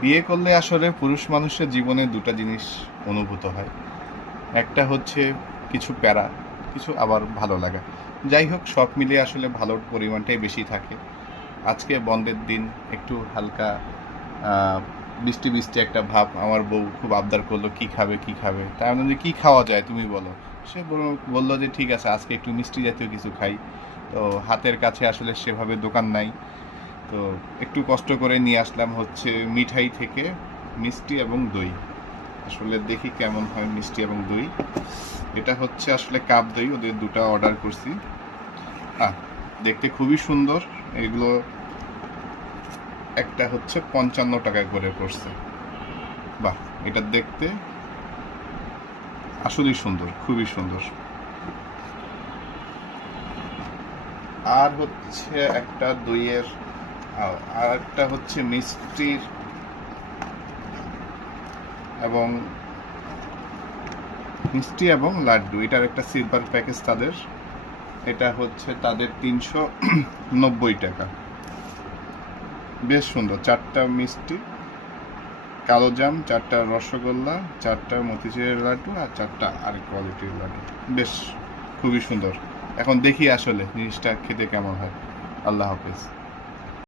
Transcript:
বিয়ে করলে আসলে পুরুষ মানুষের জীবনে দুটা জিনিস অনুভূত হয়। একটা হচ্ছে কিছু প্যারা, কিছু আবার ভালো লাগা। যাই হোক, সব মিলিয়ে আসলে ভালোর পরিমাণটাই বেশি থাকে। আজকে বন্ধের দিন, একটু হালকা বৃষ্টি বৃষ্টি একটা ভাব। আমার বউ খুব আবদার করলো, কি খাবে কি খাবে, তাই আমি বললাম যে কী খাওয়া যায় তুমি বলো। সে বললো যে ঠিক আছে, আজকে একটু মিষ্টি জাতীয় কিছু খাই। তো হাতের কাছে আসলে সেভাবে দোকান নাই, তো একটু কষ্ট করে নিয়ে আসলাম হচ্ছে মিঠাই থেকে মিষ্টি এবং দই। আসলে দেখি কেমন হয় মিষ্টি এবং দই। এটা হচ্ছে আসলে কাপ দই, ওদের দুটো অর্ডার করছি। দেখতে খুবই সুন্দর। এগুলো একটা হচ্ছে 55 টাকা করে পড়ছে। বাহ, এটা দেখতে আসলেই সুন্দর, খুবই সুন্দর। আর হচ্ছে একটা দইয়ের, আর একটা হচ্ছে মিষ্টির এবং মিষ্টি এবং লাড্ডু, এটার একটা সিলভার প্যাকেজ তাদের। এটা হচ্ছে তাদের 390 টাকা। বেশ সুন্দর। 4টা মিষ্টি, কালো জাম, 4টা রসগোল্লা, 4টা মতিচুরের লাড্ডু আর 4টা আরেক কোয়ালিটির লাড্ডু। বেশ খুবই সুন্দর। এখন দেখি আসলে জিনিসটা খেতে কেমন হয়। আল্লাহ হাফেজ।